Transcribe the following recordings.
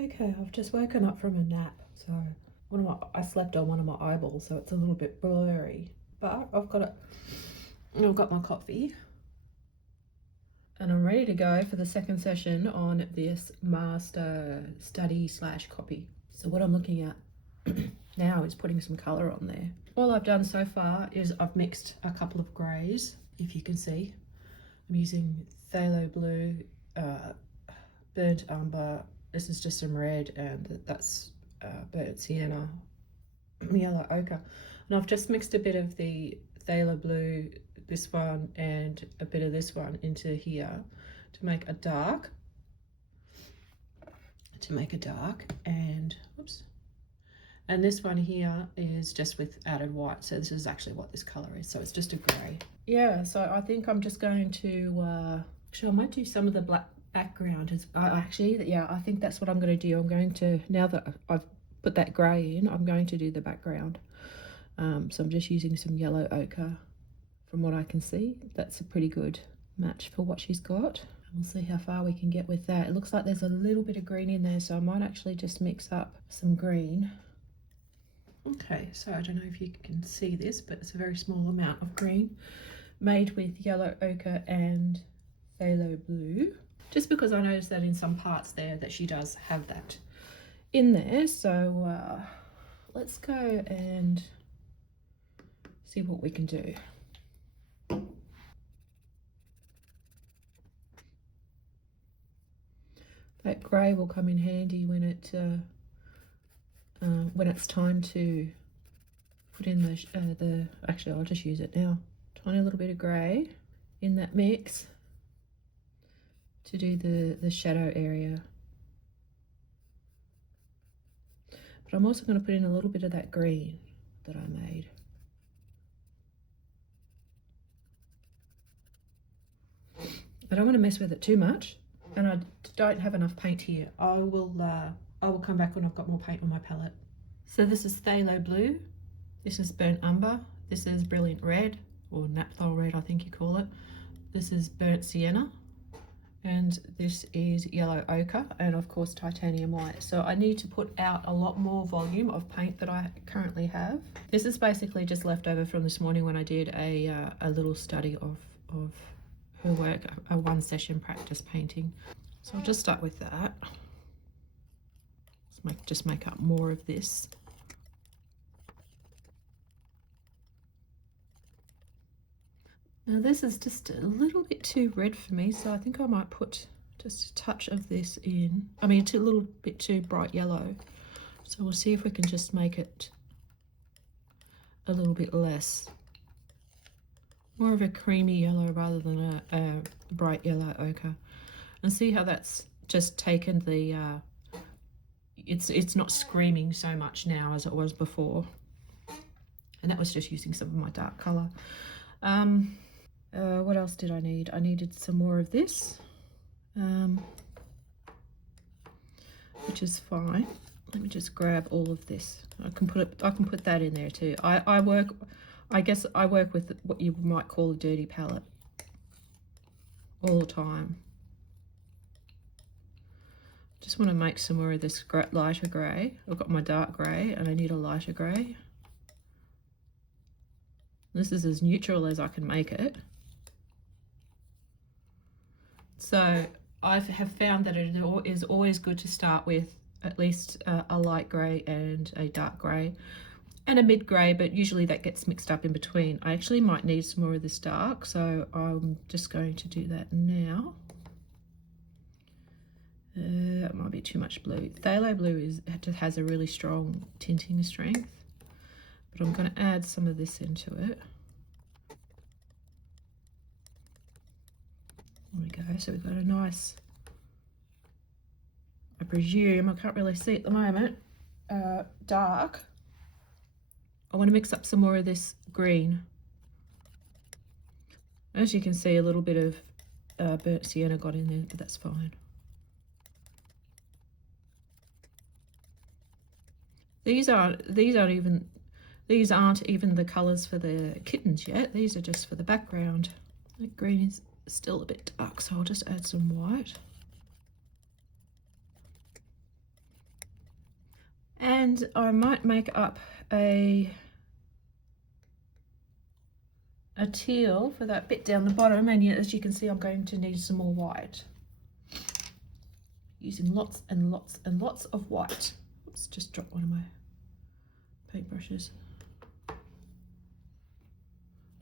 Okay, I've just woken up from a nap, so I slept on one of my eyeballs, so it's a little bit blurry. But I've got my coffee, and I'm ready to go for the second session on this master study / copy. So what I'm looking at now is putting some colour on there. All I've done so far is I've mixed a couple of greys, if you can see. I'm using phthalo blue, burnt umber. This is just some red, and that's burnt sienna, yellow ochre. And I've just mixed a bit of the phthalo blue, this one, and a bit of this one into here to make a dark. And oops. And this one here is just with added white. So this is actually what this color is. So it's just a grey. Yeah, so I think I'm just going to, actually I might do some of the black background. I think that's what I'm going to do. I'm going to, now that I've put that grey in, I'm going to do the background. So I'm just using some yellow ochre from what I can see. That's a pretty good match for what she's got. We'll see how far we can get with that. It looks like there's a little bit of green in there, so I might actually just mix up some green. Okay, so I don't know if you can see this, but it's a very small amount of green made with yellow ochre and phthalo blue. Just because I noticed that in some parts there that she does have that in there. So let's go and see what we can do. That grey will come in handy when it's time to put in the actually I'll just use it now. Tiny little bit of grey in that mix to do the shadow area. But I'm also going to put in a little bit of that green that I made. I don't want to mess with it too much, and I don't have enough paint here. I will come back when I've got more paint on my palette. So this is phthalo blue, this is burnt umber, this is brilliant red, or naphthol red I think you call it. This is burnt sienna, and this is yellow ochre, and of course titanium white. So I need to put out a lot more volume of paint that I currently have. This is basically just left over from this morning when I did a little study of her work, a one session practice painting. So I'll just start with that. Just make up more of this. Now this is just a little bit too red for me, so I think I might put just a touch of this in. I mean, it's a little bit too bright yellow. So we'll see if we can just make it a little bit less. More of a creamy yellow rather than a bright yellow ochre. And see how that's just taken the, it's not screaming so much now as it was before. And that was just using some of my dark colour. What else did I need? I needed some more of this, which is fine. Let me just grab all of this. I can put that in there too. I guess I work with what you might call a dirty palette all the time. Just want to make some more of this lighter grey. I've got my dark grey and I need a lighter grey. This is as neutral as I can make it. So I have found that it is always good to start with at least a light grey and a dark grey and a mid grey, but usually that gets mixed up in between. I actually might need some more of this dark, so I'm just going to do that now. That might be too much blue. Phthalo blue has a really strong tinting strength, but I'm going to add some of this into it. There we go. So we've got a nice, I presume, I can't really see at the moment, dark. I want to mix up some more of this green. As you can see, a little bit of burnt sienna got in there, but that's fine. These aren't even the colours for the kittens yet. These are just for the background. The green is still a bit dark, so I'll just add some white. And I might make up a teal for that bit down the bottom, and as you can see, I'm going to need some more white. Using lots and lots and lots of white. Oops, just dropped one of my paintbrushes.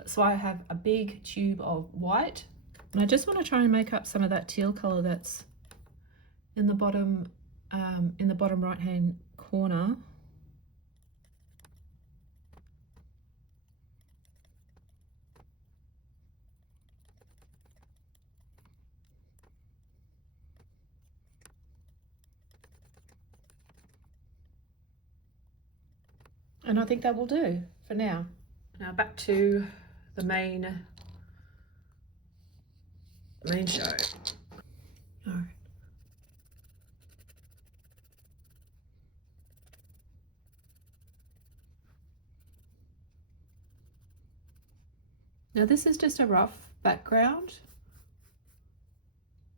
So I have a big tube of white, and I just want to try and make up some of that teal color that's in the bottom right hand corner. And I think that will do for now. Now back to the main show. All right. Now this is just a rough background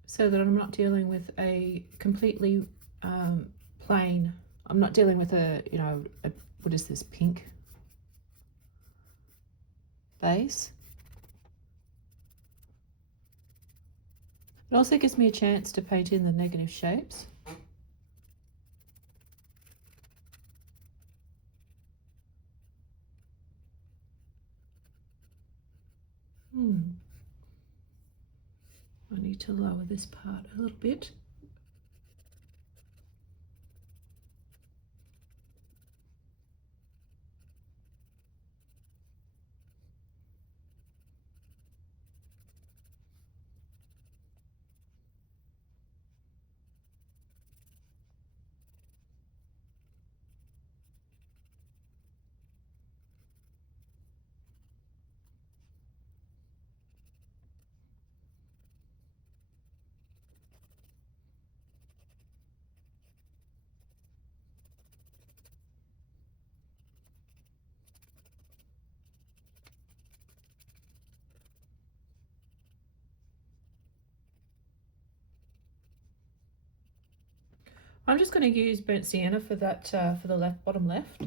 so that I'm not dealing with a completely plain, I'm not dealing with what is this, pink base. It also gives me a chance to paint in the negative shapes. I need to lower this part a little bit. I'm just going to use burnt sienna for that, for the bottom left.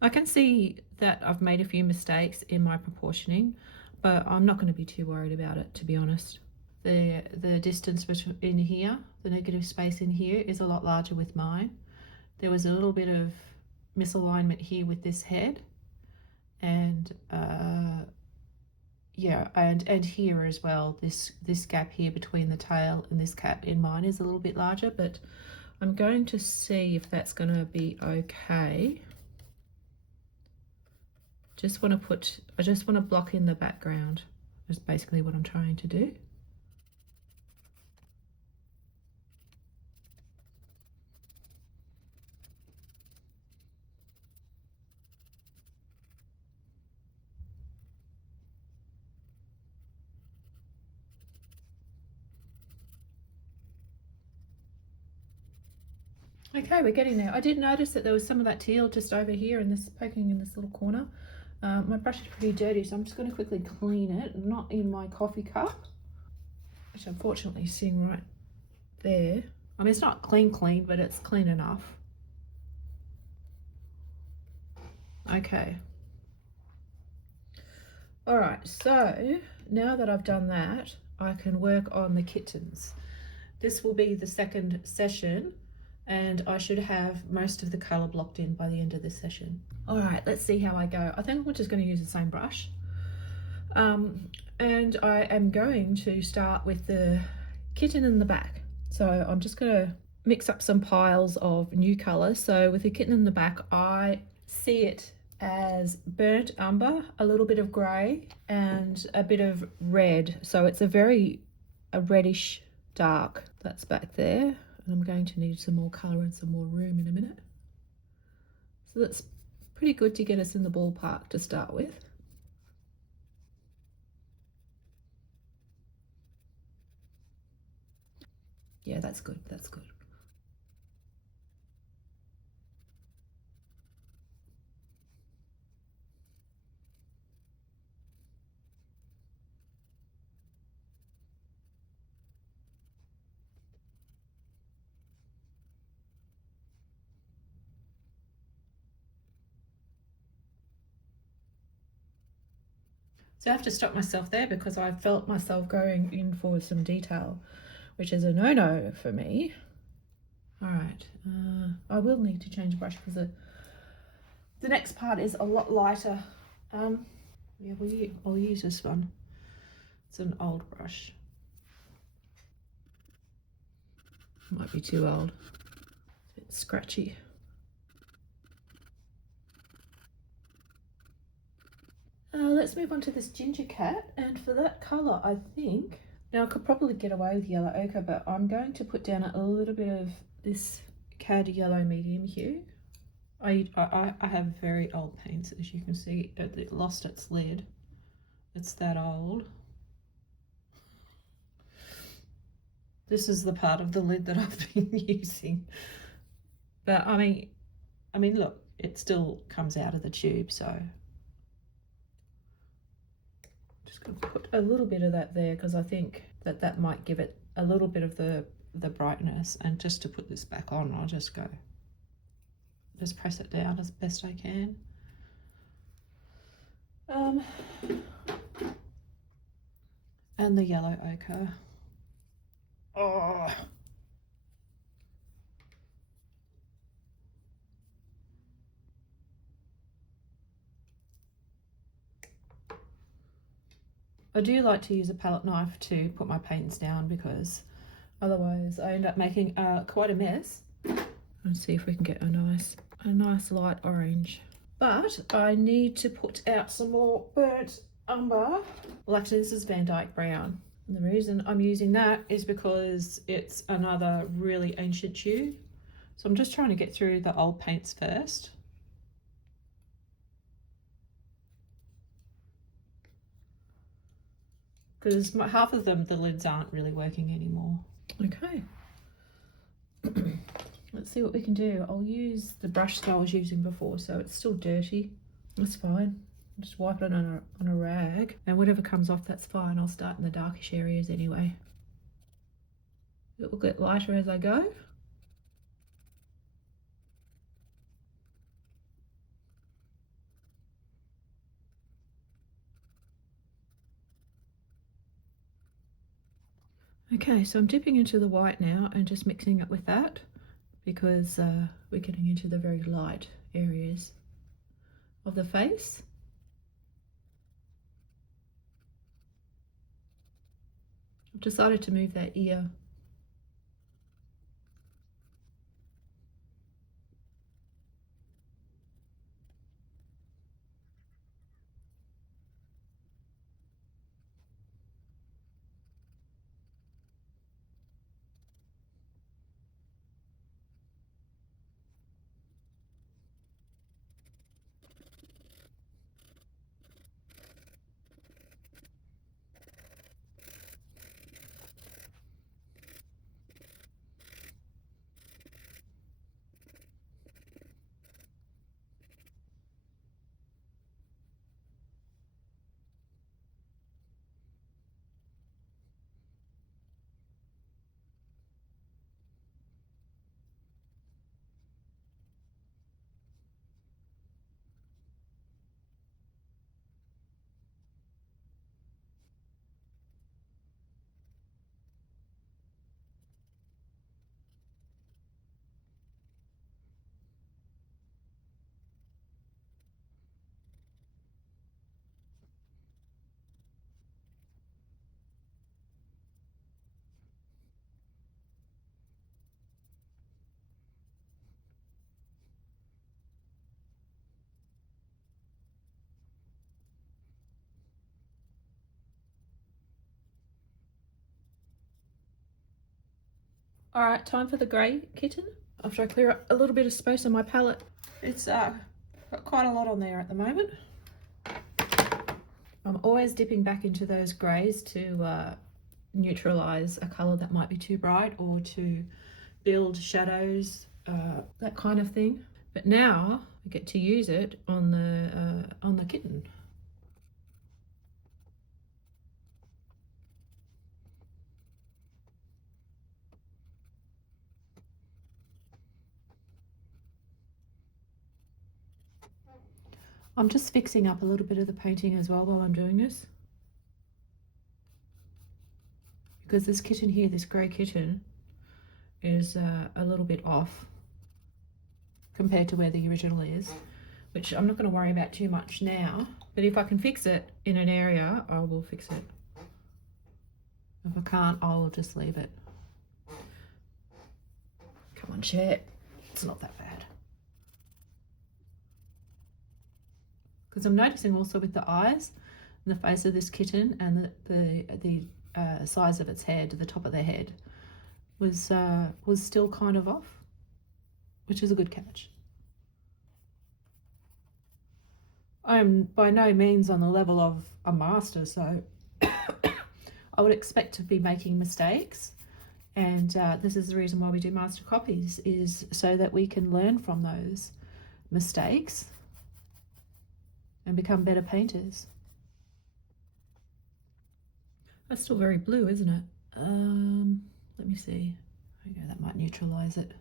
I can see that I've made a few mistakes in my proportioning, but I'm not going to be too worried about it, to be honest. The distance between here, the negative space in here, is a lot larger with mine. There was a little bit of misalignment here with this head, and yeah, and here as well. This gap here between the tail and this cap in mine is a little bit larger, but I'm going to see if that's going to be okay. I just want to block in the background. That's basically what I'm trying to do. Okay, we're getting there. I did notice that there was some of that teal just over here in this, poking in this little corner. My brush is pretty dirty, so I'm just going to quickly clean it, not in my coffee cup, which unfortunately is sitting right there. I mean, it's not clean, but it's clean enough. Okay. All right, so now that I've done that, I can work on the kittens. This will be the second session, and I should have most of the colour blocked in by the end of this session. All right, let's see how I go. I think we're just going to use the same brush. And I am going to start with the kitten in the back. So I'm just going to mix up some piles of new colours. So with the kitten in the back, I see it as burnt umber, a little bit of grey, and a bit of red. So it's a reddish dark that's back there. And I'm going to need some more colour and some more room in a minute. So that's pretty good to get us in the ballpark to start with. Yeah, that's good, that's good. So I have to stop myself there because I felt myself going in for some detail, which is a no-no for me. All right, I will need to change brush because the next part is a lot lighter. Yeah, I'll use this one. It's an old brush. Might be too old. It's a bit scratchy. Let's move on to this ginger cat, and for that colour, I think, now I could probably get away with yellow ochre, but I'm going to put down a little bit of this cad yellow medium hue. I have very old paints, as you can see. It lost its lid. It's that old. This is the part of the lid that I've been using. But I mean, look, it still comes out of the tube, so just going to put a little bit of that there because I think that might give it a little bit of the brightness. And just to put this back on, I'll just press it down as best I can. And the yellow ochre. Oh. I do like to use a palette knife to put my paints down because otherwise I end up making quite a mess. Let's see if we can get a nice light orange. But I need to put out some more burnt umber. Well, actually this is Van Dyke Brown. And the reason I'm using that is because it's another really ancient tube. So I'm just trying to get through the old paints first. Because half of them, the lids aren't really working anymore. Okay. Let's see what we can do. I'll use the brush that I was using before, so it's still dirty. That's fine. Just wipe it on a rag, and whatever comes off, that's fine. I'll start in the darkish areas anyway. It will get lighter as I go. Okay, so I'm dipping into the white now and just mixing it with that because we're getting into the very light areas of the face. I've decided to move that ear. All right, time for the grey kitten. After I clear up a little bit of space on my palette, it's got quite a lot on there at the moment. I'm always dipping back into those greys to neutralize a color that might be too bright or to build shadows, that kind of thing. But now I get to use it on the kitten. I'm just fixing up a little bit of the painting as well while I'm doing this, because this kitten here, this grey kitten, is a little bit off compared to where the original is, which I'm not going to worry about too much now, but if I can fix it in an area, I will fix it. If I can't, I will just leave it. Come on, chair. It's not that bad. Because I'm noticing also with the eyes and the face of this kitten and the size of its head, the top of the head, was still kind of off, which is a good catch. I am by no means on the level of a master, so I would expect to be making mistakes, and this is the reason why we do master copies, is so that we can learn from those mistakes and become better painters. That's still very blue, isn't it? Let me see. Okay, that might neutralize it.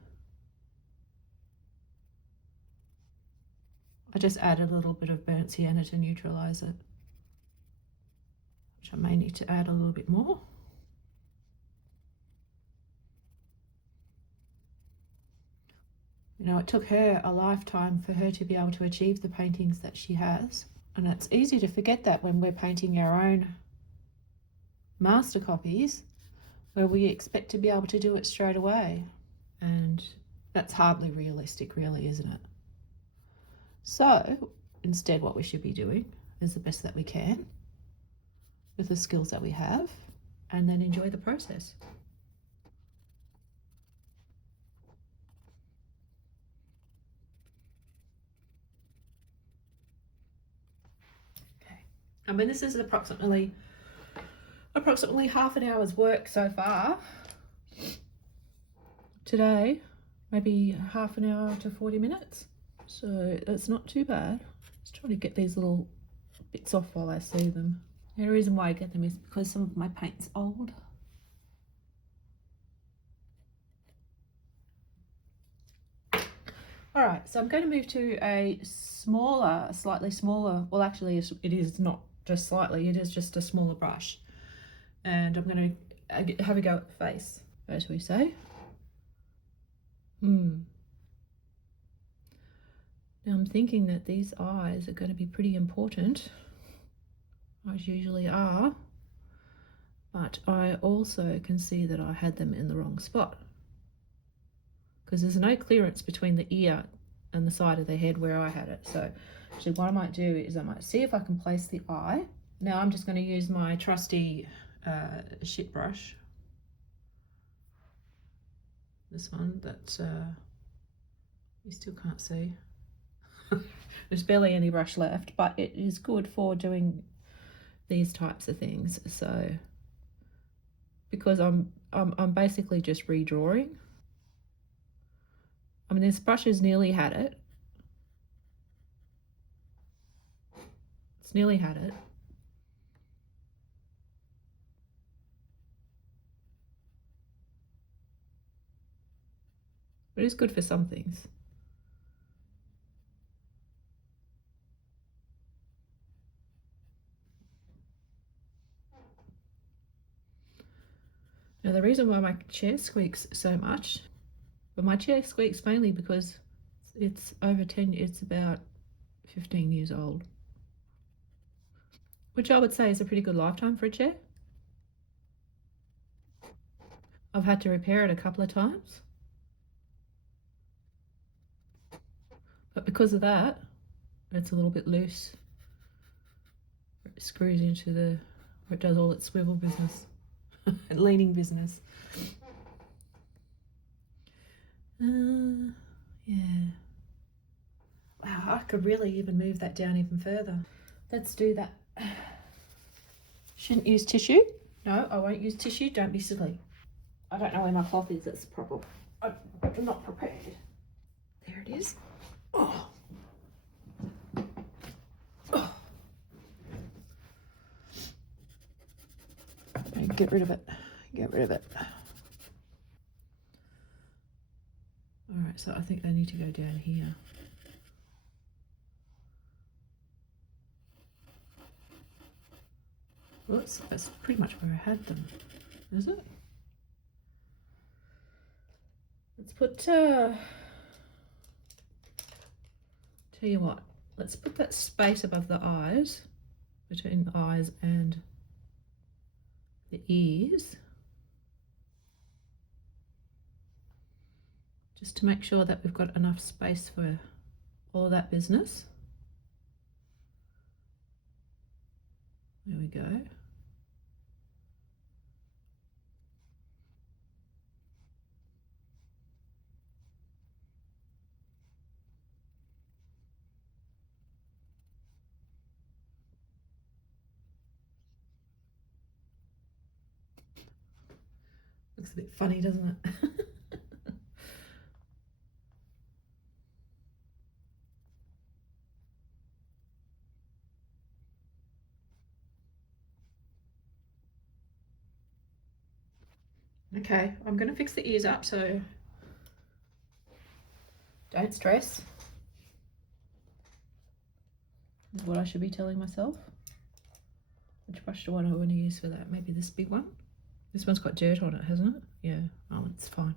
I just added a little bit of burnt sienna to neutralize it, which I may need to add a little bit more. You know, it took her a lifetime for her to be able to achieve the paintings that she has. And it's easy to forget that when we're painting our own master copies, where we expect to be able to do it straight away. And that's hardly realistic, really, isn't it? So instead, what we should be doing is the best that we can with the skills that we have, and then enjoy the process. Okay, I mean, this is approximately half an hour's work so far today, maybe half an hour to 40 minutes. So that's not too bad. Just trying to get these little bits off while I see them. The reason why I get them is because some of my paint's old. All right, so I'm going to move to a slightly smaller, well actually it is not just slightly, it is just a smaller brush. And I'm going to have a go at the face, as we say. Now I'm thinking that these eyes are going to be pretty important, as usually are, but I also can see that I had them in the wrong spot, because there's no clearance between the ear and the side of the head where I had it. So actually what I might do is I might see if I can place the eye. Now I'm just going to use my trusty shit brush, this one that you still can't see. There's barely any brush left, but it is good for doing these types of things. So because I'm basically just redrawing. I mean, this brush has nearly had it. It's nearly had it. But it's good for some things. Now the reason why my chair squeaks so much, but my chair squeaks mainly because it's about 15 years old, which I would say is a pretty good lifetime for a chair. I've had to repair it a couple of times, but because of that, it's a little bit loose. It screws into where it does all its swivel business. Leaning business. Yeah. Wow, I could really even move that down even further. Let's do that. Shouldn't use tissue. No, I won't use tissue. Don't be silly. I don't know where my cloth is. That's the problem. I'm not prepared. There it is. Oh. Oh. Get rid of it. Get rid of it. All right, so I think they need to go down here. Oops, that's pretty much where I had them, is it? Let's put, tell you what, let's put that space above the eyes, between the eyes and the ears, just to make sure that we've got enough space for all that business. There we go. Looks a bit funny, doesn't it? Okay, I'm going to fix the ears up, so don't stress, is what I should be telling myself. Which brush do I want to use for that? Maybe this big one? This one's got dirt on it, hasn't it? Yeah, oh, it's fine.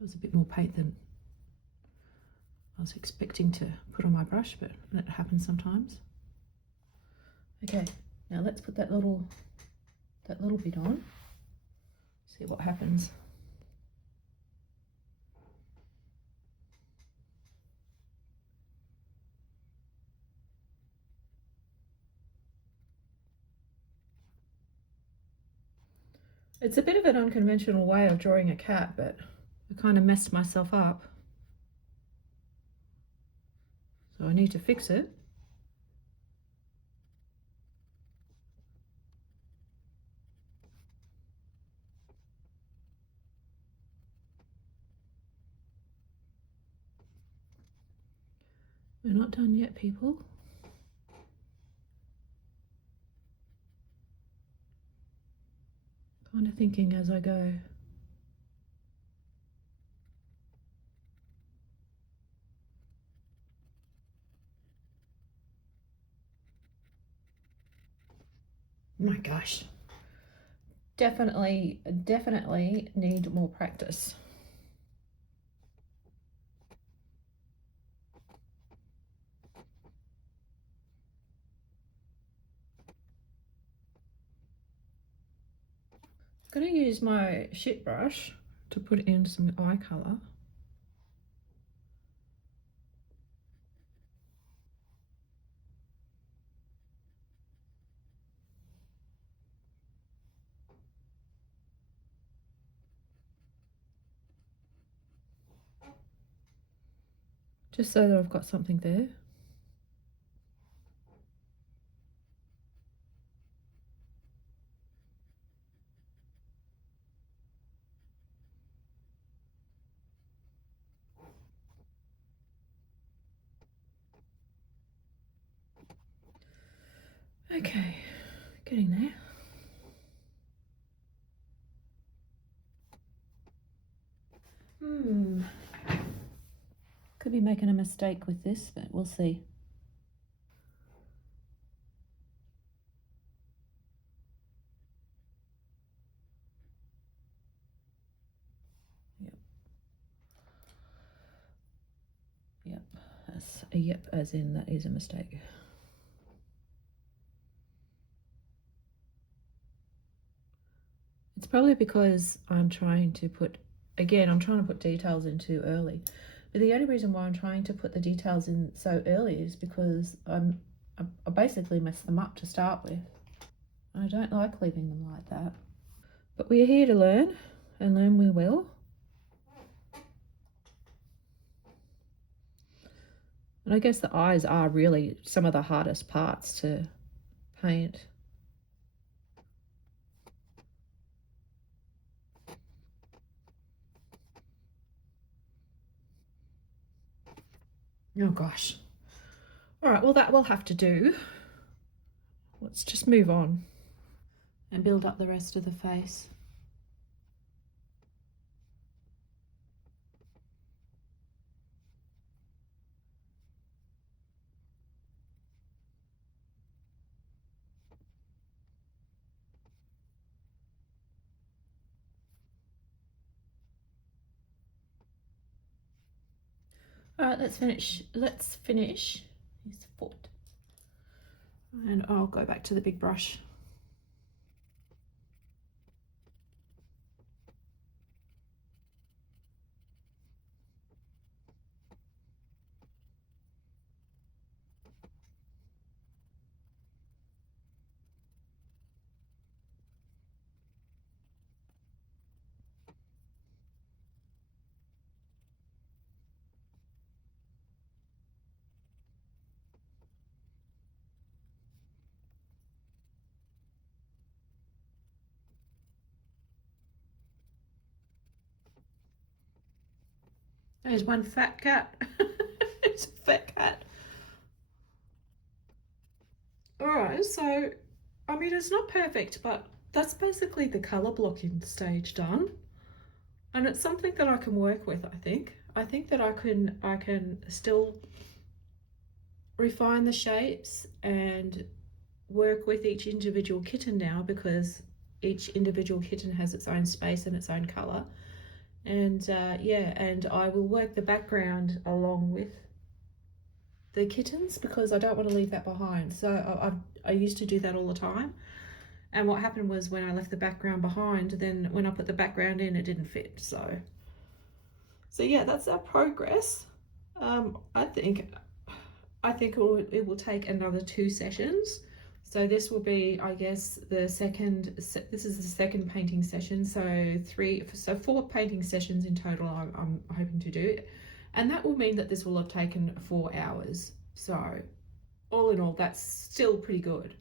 There was a bit more paint than I was expecting to put on my brush, but that happens sometimes. Okay, now let's put that little bit on. See what happens. It's a bit of an unconventional way of drawing a cat, but I kind of messed myself up. So I need to fix it. We're not done yet, people. Kind of thinking as I go. My gosh. Definitely need more practice. I'm going to use my shit brush to put in some eye colour. Just so that I've got something there. Okay, getting there. Could be making a mistake with this, but we'll see. Yep, that's a yep, as in that is a mistake. It's probably because I'm trying to put details in too early. But the only reason why I'm trying to put the details in so early is because I basically messed them up to start with. I don't like leaving them like that. But we're here to learn, and learn we will. And I guess the eyes are really some of the hardest parts to paint. Oh gosh. All right, well that will have to do. let's just move on and build up the rest of the face. All right, let's finish his foot. And I'll go back to the big brush. There's one fat cat. It's a fat cat. Alright, so, I mean, it's not perfect, but that's basically the colour blocking stage done. And it's something that I can work with, I think. I think that I can still refine the shapes and work with each individual kitten now, because each individual kitten has its own space and its own colour. And yeah, and I will work the background along with the kittens because I don't want to leave that behind. So I used to do that all the time. And what happened was when I left the background behind, then when I put the background in, it didn't fit. So yeah, that's our progress. I think it will take another 2 sessions. So this will be, I guess, this is the second painting session. So 4 painting sessions in total I'm hoping to do. And that will mean that this will have taken 4 hours. So all in all, that's still pretty good,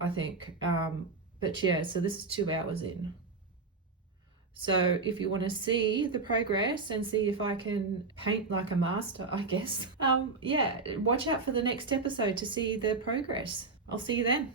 I think. But yeah, so this is 2 hours in. So if you want to see the progress and see if I can paint like a master, I guess, yeah, watch out for the next episode to see the progress. I'll see you then.